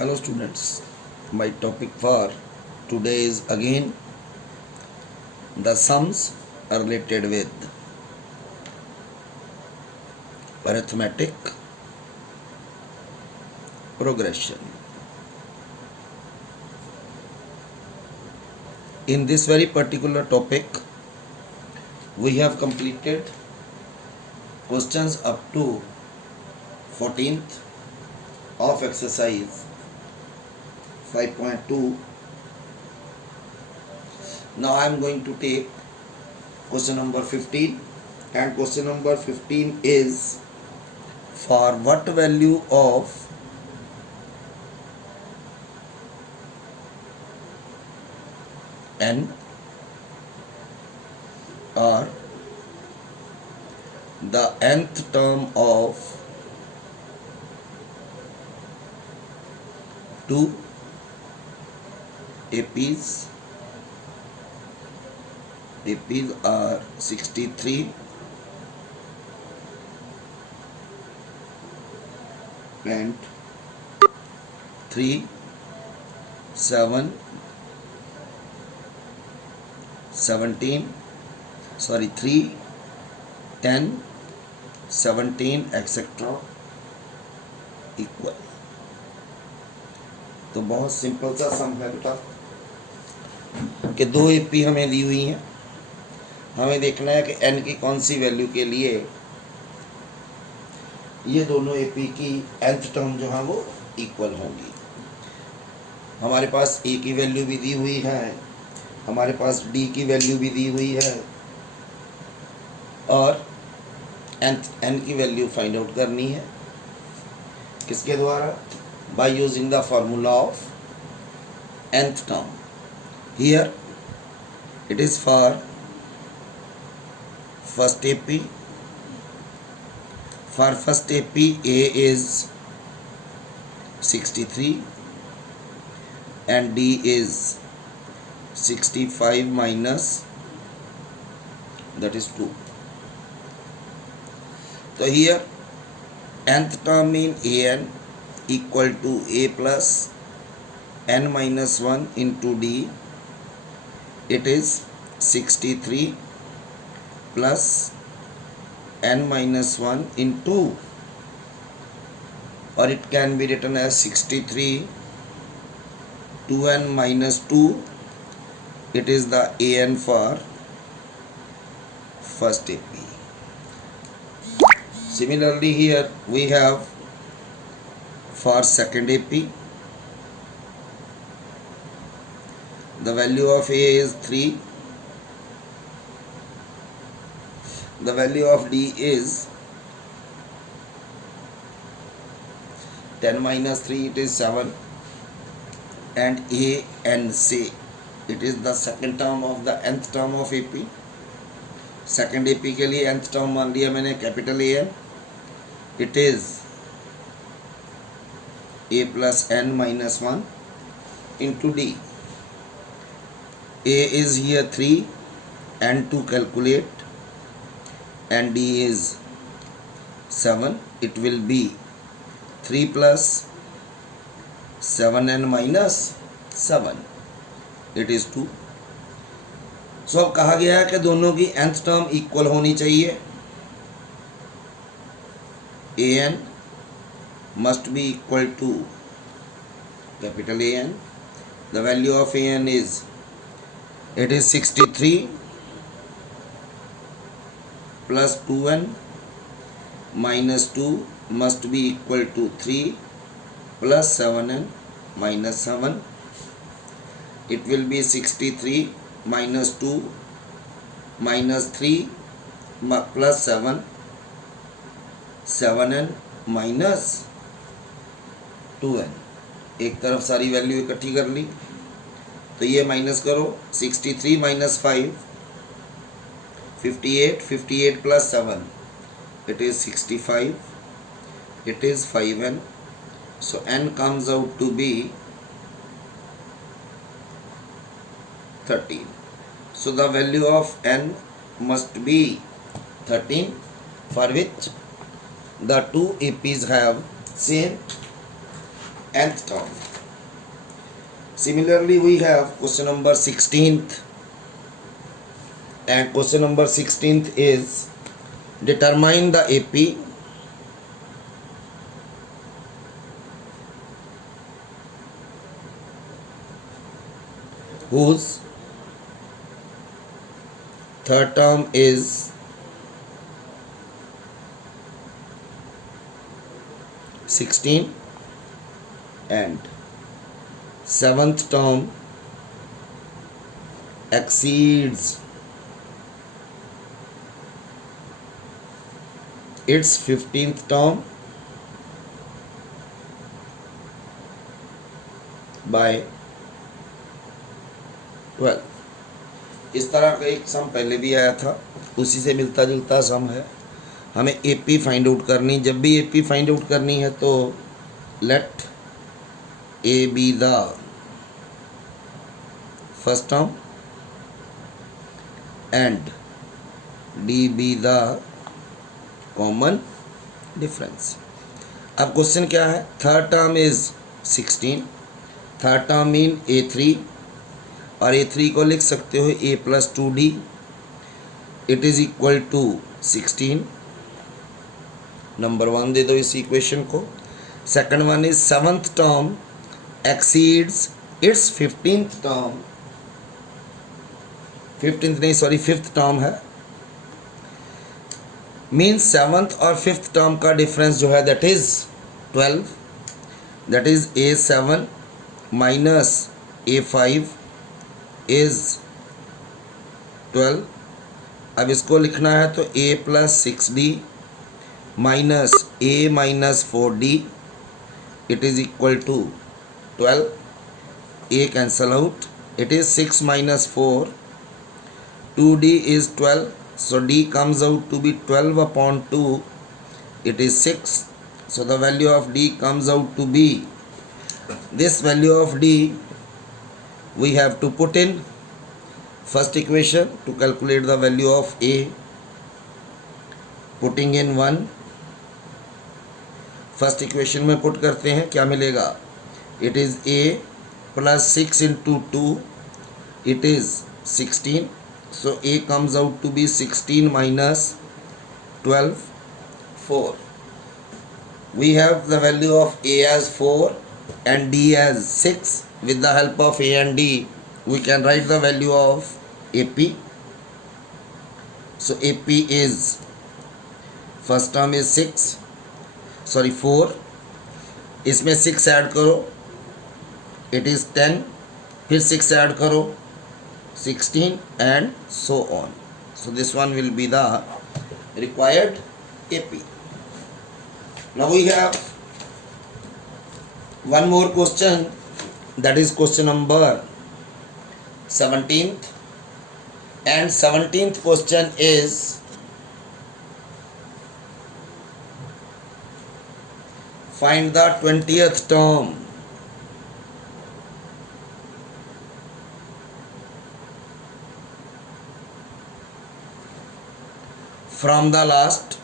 Hello students, my topic for today is again the sums related with arithmetic progression. In this very particular topic, we have completed questions up to 14th of exercise 5.2. Now I am going to take question number 15, and question number 15 is for what value of n or the nth term of two APs are 63 and 3, 7, 17, 3, 10, 17 etc. Equal. तो बहुत simple सा सम है बेटा कि दो AP हमें दी हुई हैं, हमें देखना है कि n की कौन सी वैल्यू के लिए ये दोनों एपी की nth टर्म जो है वो इक्वल होंगी। हमारे पास a की वैल्यू भी दी हुई है, हमारे पास d की वैल्यू भी दी हुई है और n की वैल्यू फाइंड आउट करनी है। किसके द्वारा? By using the formula of nth term. Here it is for first AP. For first AP, A is 63 and D is 65 minus, that is 2. So here nth term in AN equal to A plus n minus 1 into D. It is 63 plus n minus 1 into, or it can be written as 63 2n minus 2. It is the AN for first AP. Similarly here we have for second AP, the value of A is 3, the value of D is 10 minus 3, it is 7, and A and C, it is the second term of the nth term of AP. Second AP के लिए nth term मान लिया मैंने capital AN, it is A plus n minus 1 into D. A is here 3 and to calculate, and D is 7. It will be 3 plus 7n minus 7. It is 2. So अब कहा गया है कि दोनों की nth टर्म इक्वल होनी चाहिए। AN must be equal to capital AN. The value of AN is, it is 63 plus 2n minus 2 must be equal to 3 plus 7n minus 7. It will be 63 minus 2 minus 3 plus 7, 7n minus 2n. एक तरफ सारी value इकट्ठी कर ली तो ये minus करो, 63 minus 5, 58, 58 plus 7, it is 65, it is 5n. So n comes out to be 13. So the value of n must be 13, for which the two APs have same nth term. Similarly, we have question number 16th, and question number 16th is determine the AP whose third term is 16 and seventh term exceeds its 15th term by 12. इस तरह का एक सम पहले भी आया था, उसी से मिलता जुलता सम है. हमें एपी फाइंड आउट करनी. जब भी एपी फाइंड आउट करनी है तो let A be the first term and D be the common difference. अब क्वेश्चन क्या है? Third term is 16, third term mean A3, और A3 को लिख सकते हो A plus 2D. It is equal to 16. Number 1 दे दो इस इक्वेशन को. Second one is seventh term exceeds its 15th term. 15th नहीं, सॉरी, 5th टर्म है. मीन्स सेवंथ और 5th टर्म का डिफरेंस जो है that is 12. That is A7 minus A5 is 12. अब इसको लिखना है तो A plus 6D minus A minus 4D it is equal to 12. A cancel out. It is 6 minus 4. 2D is 12. So D comes out to be 12 upon 2. It is 6. So the value of D comes out to be, this value of D we have to put in first equation to calculate the value of A. Putting in 1. First equation में put करते हैं, क्या मिलेगा? It is A plus 6 into 2 it is 16. So A comes out to be 16 minus 12, 4. We have the value of A as 4 and D as 6. With the help of A and D, we can write the value of AP. So AP is, first term is 6, sorry 4. इसमें 6 add करो, it is 10. फिर 6 add करो, 16, and so on. So this one will be the required AP. Now we have one more question, that is question number 17th, and 17th question is find the 20th term from the last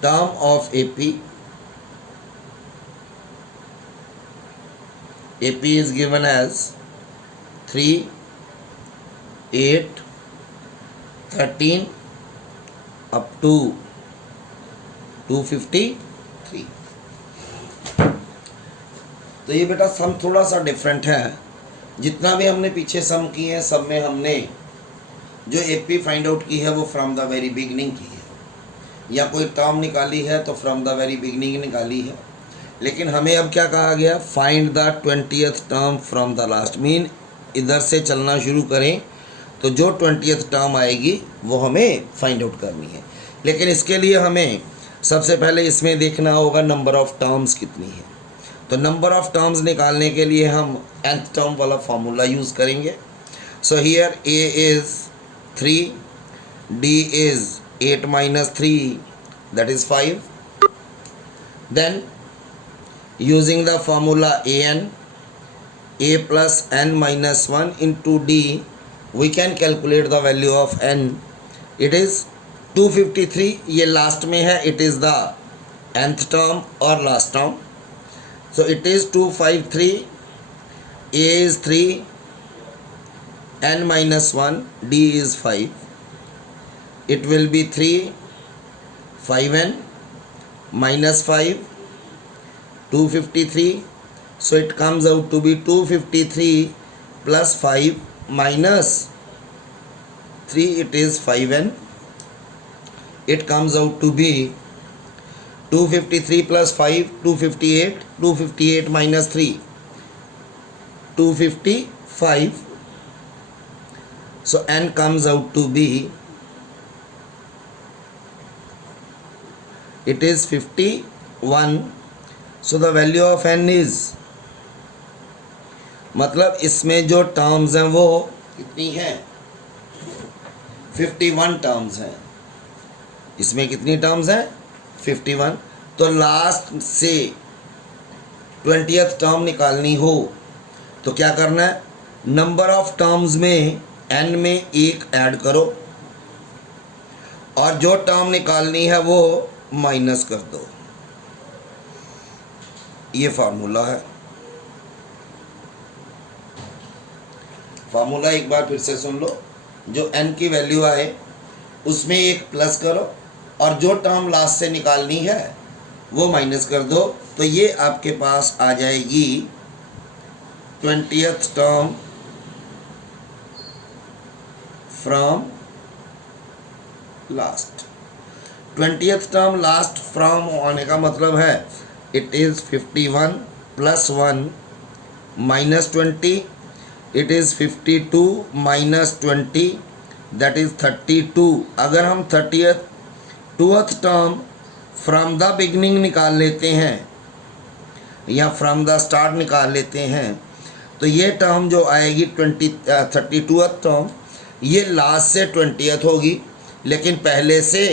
term of AP. AP is given as 3, 8, 13 up to 253. तो ये बेटा सम थोड़ा सा different है. जितना भी हमने पीछे सम किए हैं सब में हमने जो एपी फाइंड आउट की है वो फ्रॉम द वेरी बिगनिंग की है, या कोई टर्म निकाली है तो फ्रॉम द वेरी बिगनिंग निकाली है. लेकिन हमें अब क्या कहा गया? Find the 20th term from the last. Mean इधर से चलना शुरू करें तो जो 20th टर्म आएगी वो हमें फाइंड आउट करनी है. लेकिन इसके लिए हमें सबसे पहले इसमें देखना होगा नंबर ऑफ़ टर्म्स कितनी है. तो नंबर ऑफ़ टर्म्स निकालने के लिए हम nth टर्म वाला फार्मूला यूज़ करेंगे. So here A is 3, D is 8 minus 3, that is 5. Then using the formula an, a plus n minus 1 into d, we can calculate the value of n. It is 253 ये last में है, it is the nth term और last term. So it is 253, a is 3, n minus 1, d is 5. It will be 3, 5n minus 5, 253. So it comes out to be 253 plus 5 minus 3, it is 5n. It comes out to be 253 plus 5, 258, 258 minus 3, 255. So n comes out to be, it is 51. So the value of n is, मतलब इसमें जो terms हैं वो कितनी हैं, 51 terms हैं. इसमें कितनी टर्म्स हैं, 51. तो लास्ट से 20th टर्म निकालनी हो तो क्या करना है, नंबर ऑफ टर्म्स में n में एक ऐड करो और जो टर्म निकालनी है वो माइनस कर दो. ये फार्मूला है. फार्मूला एक बार फिर से सुन लो. जो n की वैल्यू आए उसमें एक प्लस करो और जो टर्म लास्ट से निकालनी है वो माइनस कर दो. तो ये आपके पास आ जाएगी 20th term from last. 20th term last from आने का मतलब है it is 51 plus 1 minus 20, it is 52 minus 20, that is 32. अगर हम 32th term from the beginning निकाल लेते हैं या फ्रॉम द स्टार्ट निकाल लेते हैं तो ये टर्म जो आएगी 32th टर्म ये लास्ट से 20th होगी, लेकिन पहले से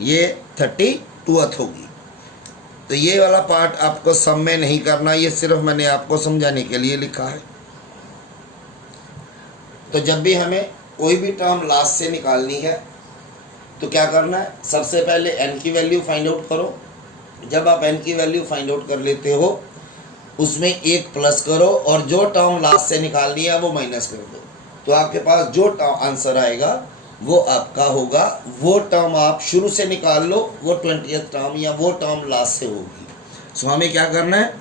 ये 32th होगी. तो ये वाला पार्ट आपको सम में नहीं करना, ये सिर्फ मैंने आपको समझाने के लिए लिखा है. तो जब भी हमें कोई भी टर्म लास्ट से निकालनी है तो क्या करना है, सबसे पहले n की वैल्यू फाइंड आउट करो. जब आप n की वैल्यू फाइंड आउट कर लेते हो उसमें एक प्लस करो और जो टर्म लास्ट से निकालनी है वो माइनस कर दो. तो आपके पास जो आंसर आएगा वो आपका होगा. वो टर्म आप शुरू से निकाल लो, वो 20th टर्म या वो टर्म लास्ट से होगी. सो हमें क्या करना है,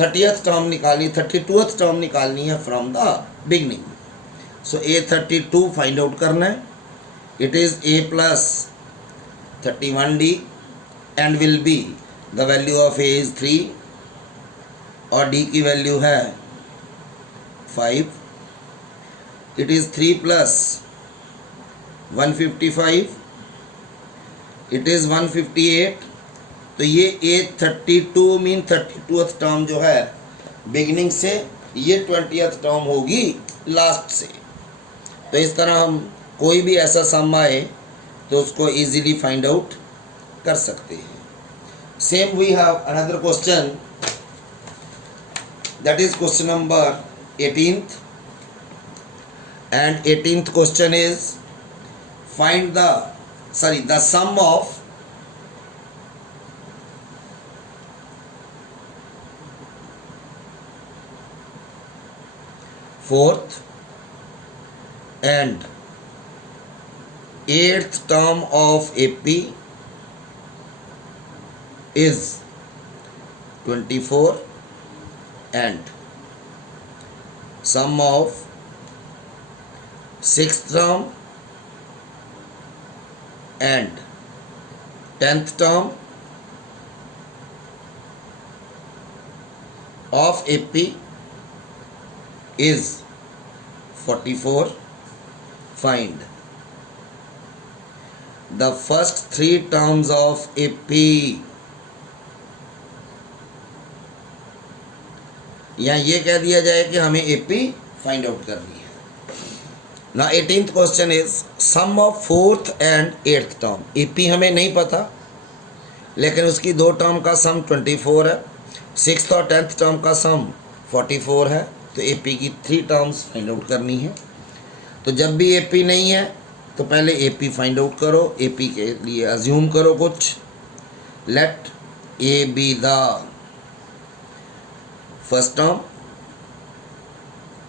30th टर्म निकाली, 32th टर्म निकालनी है from the beginning. So a32 find out करना है. It is a plus 31d and will be the value of a is 3 और d की वैल्यू है 5. It is 3 plus 155, it is 158. तो ये a32 मीन 32th टर्म जो है beginning से, ये 20th टर्म होगी लास्ट से. तो इस तरह हम कोई भी ऐसा सम आए तो उसको इजीली फाइंड आउट कर सकते हैं. Same we have another question, that is question number 18th. and 18th question is find the sum of fourth and 8th term of AP is 24 and sum of 6th term and 10th term of AP is 44. Find the first 3 terms of AP. यहाँ ये कह दिया जाए कि हमें AP find out करनी है. ना 18th question is sum of 4th and 8th term. AP हमें नहीं पता, लेकिन उसकी 2 टर्म का सम 24 है, 6th और 10th टर्म का सम 44 है. तो AP की 3 टर्म्स फाइंड आउट करनी है. तो जब भी AP नहीं है तो पहले ए पी फाइंड आउट करो। ए पी के लिए अज्यूम करो कुछ। Let A be the first term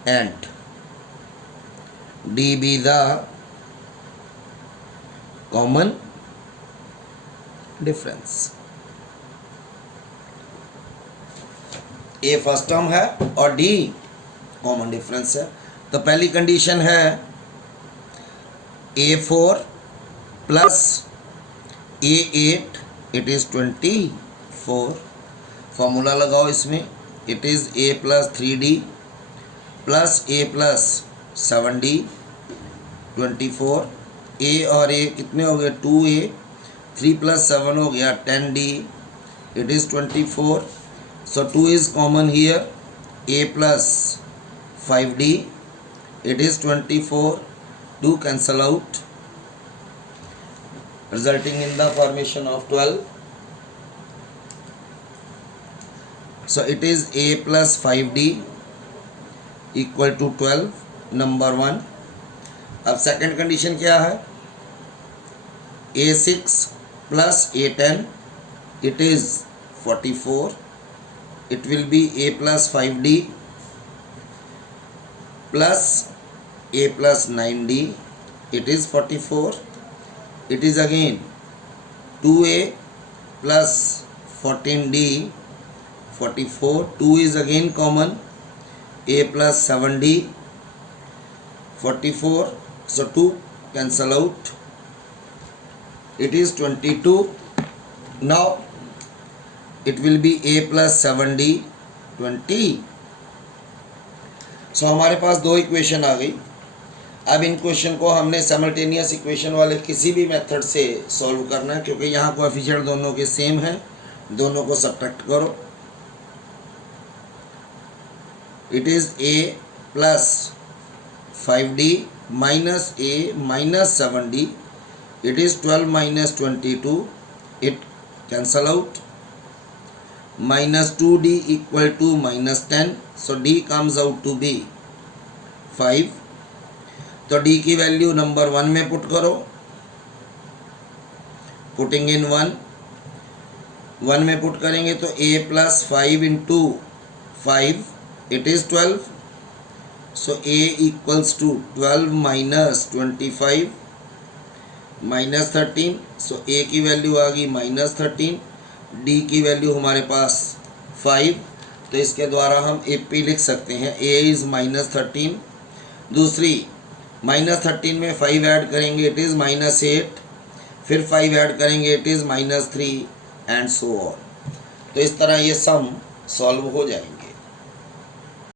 and D be the common difference. A first term है और डी कॉमन डिफरेंस है। तो पहली कंडीशन है A4 plus A8 it is 24। Formula लगाओ इसमें। It is A plus 3D plus A plus 7D 24। A और A कितने हो गए 2A, 3 प्लस 7 हो गया 10D, it is 24। So 2 is common here. A plus 5D it is 24. 2 cancel out, resulting in the formation of 12. So it is A plus 5D equal to 12, number 1. अब second condition क्या है? A6 plus A10 it is 44. It will be A plus 5D plus A plus 9D, it is 44. It is again 2A plus 14D 44. 2 is again common. A plus 7D 44. So 2 cancel out. It is 22. Now it will be A plus 7D 20. सो हमारे पास दो equation आ गई। अब इन question को हमने simultaneous equation वाले किसी भी method से सॉल्व करना है, क्योंकि यहाँ कोएफिशिएंट दोनों के सेम हैं। दोनों को सब्ट्रैक्ट करो। It is A plus 5D minus A minus 7D, it is 12 minus 22, it cancel out. minus 2D equal to minus 10. So D comes out to be 5. तो D की वैल्यू नंबर 1 में put करो। Putting in 1 में put करेंगे तो A plus 5 into 5 it is 12. So A equals to 12 minus 25 minus 13. So A की value आ गई माइनस 13। D की वैल्यू हमारे पास 5। तो इसके द्वारा हम AP लिख सकते हैं। A is minus 13। दूसरी माइनस 13 में 5 ऐड करेंगे इट इज़ माइनस 8, फिर 5 ऐड करेंगे it is minus 3 and so on. तो इस तरह ये सम सॉल्व हो जाएंगे।